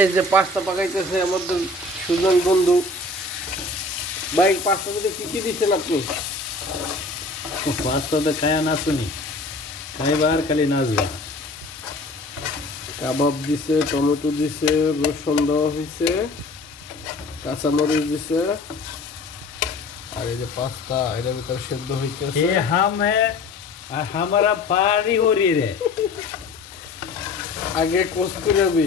এই যে পাস্তা পাকাইতেছে আমাদের সুজন বন্ধু ভাই। পাস্তাতে কি দিচ্ছেন আপনি? পাস্তাতে খায়া নাচুনি, খাইবার খালি নাচবা। কাবাব দিছে, টমেটো দিছে, রসুন দেওয়া হয়েছে, কাঁচামরিচ দিছে, আর এই যে পাস্তা এটার ভিতরে সেদ্ধ হইতেছে। ये हम है हमारा पारी हो रही है। আগে কস্তুরি হবে।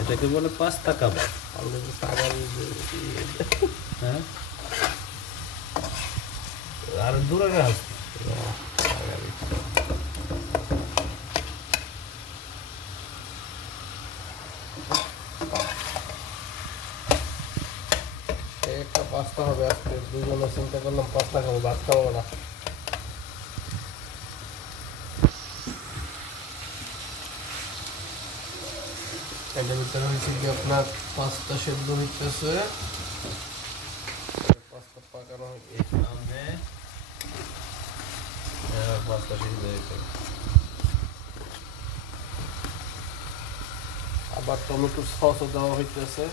এটাকে বলে পাস্তা কাবাব। হ্যাঁ, আর দূরে রাখ। একটা পাস্তা হবে আজকে, দুজনে চিন্তা করলাম পাস্তা খাবো, ভাত খাবো না। এটার ভিতরে হয়েছে কি আপনার পাস্তা সেদ্ধ হইতেছে, পাস্তা পাকানো হইতে हमने पास्ता सीख रहे আবার টমেটো সসও দেওয়া হইতেছে।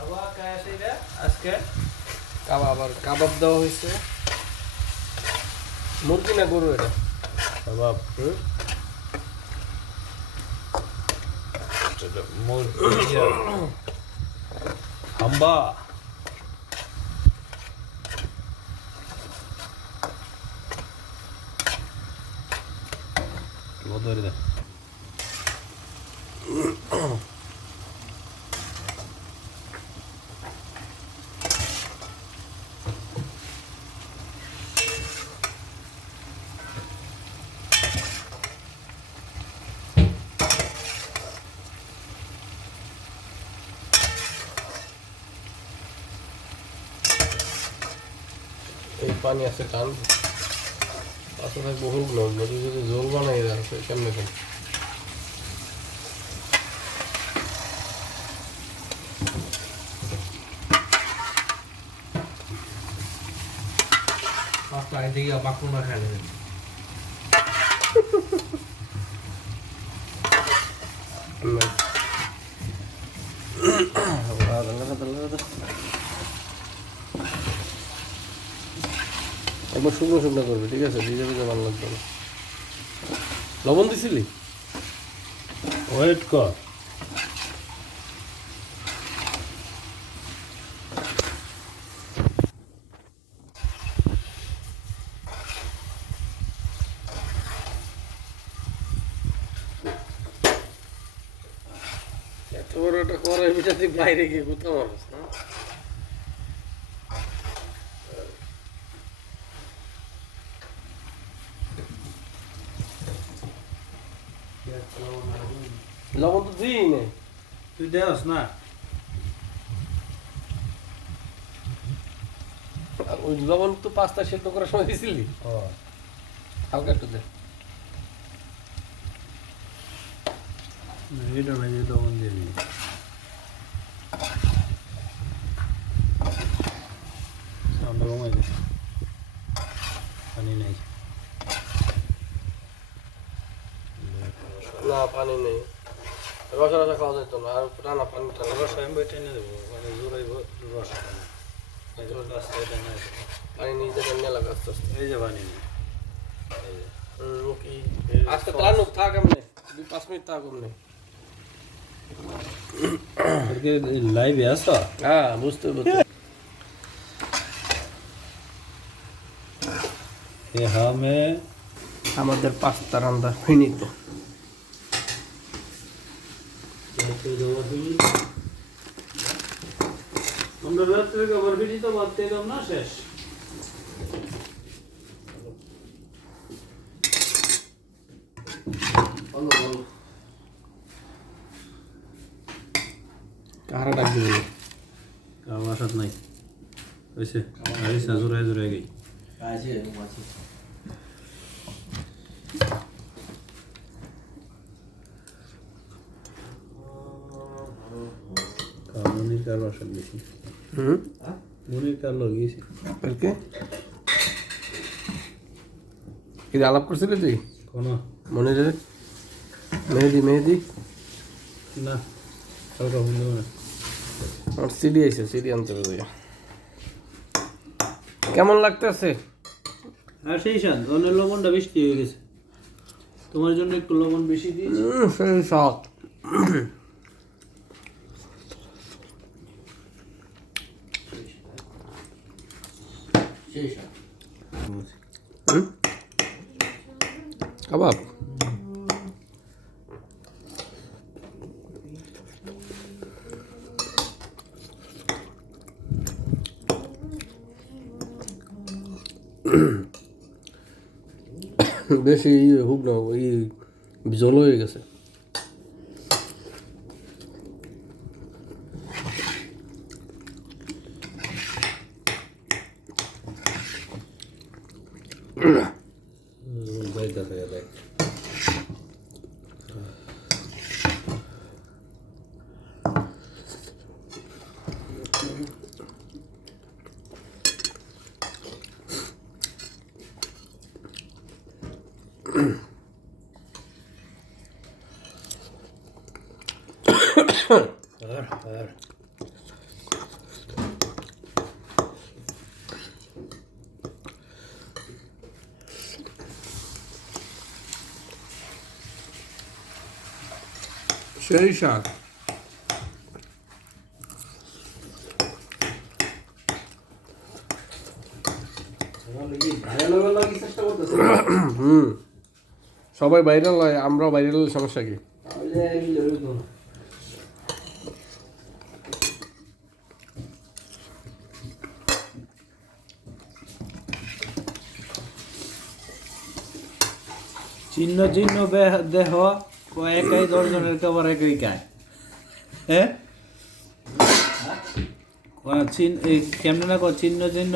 अब कैसे है आज के আবার কাবাব দেওয়া হয়েছে। মুরগি না গরু এটা? कबाब मुर्गी हम्बा बहुत बड़ी है। এই পানি আছে টান, আসলে বহু নদী যদি জল বানাই রাখছে কেমনে কেন। পাঁচটা আগে থেকে বাকুন না খাই নেবেন। একবার শুকনো শুকনো করবে, ঠিক আছে? ভিজে ভিজে ভালো লাগবে না। লবণ দিছিলি? वेट कर এত বড় একটা কড়াই পিঠাতে বাইরে গিয়ে কোথাও মানুষ না। লবণ তো দিই নেই। तू देस ना ওই লবণ তো পাস্তা সেদ্ধ করার সময় দিছিলি, হালকা একটু দে। ये तो मैं ये तो बंदे भी सामने वो मैं पानी नहीं না পানি নেই, রসা রসা খাওয়া যেত না, আর টানা পানি টানা। रस हम बैठे नहीं देबो মানে জোরে রস এই যে রাস্তা এটা না পানি নিয়ে যেতে নিয়ে লাগে আস্তে আস্তে। এই যে পানি নেই এই যে কি আজকে টানুক থাক এমনি, 2-5 মিনিট থাক এমনি। porque লাইভ আছে হ্যাঁ বুঝতে পারছি। ये हमें আমাদের পাস্তা রান্না হয়নি তো। আমরা রাত্রে খাবার ফিরি তো বাদ দিয়ে দাম না শেষ কাহারা ডাক দিবি? খাওয়ার সাথ নাই হয়েছে আইসা জোরে জোরে গই আছে আছে কার বাসা গেছি হুম মনির কার লোক গেছি ওকে কি আলাপ করছিলি তুই কোনো মনে রে মেহেদি না কালকে ফোন দেবো না আমার সিডি আইছে সিডি আনতে হবে কেমন লাগতেছে আর সেই শান অনেক লবণটা বেশি হয়ে গেছে তোমার জন্য একটু লবণ বেশি দিয়েছি সেই শখ শেষ আর। কাবাব বেশি হুক না ওই জল হয়ে গেছে যাইতেছে দেখ সেই শাক হুম সবাই ভাইরাল হয় আমরাও ভাইরাল সমস্যা কি চিহ্ন চিহ্ন দেহ একাই 10 জনের খাবার একই খায় হ্যাঁ চিহ্ন কেমন না চিহ্ন চিহ্ন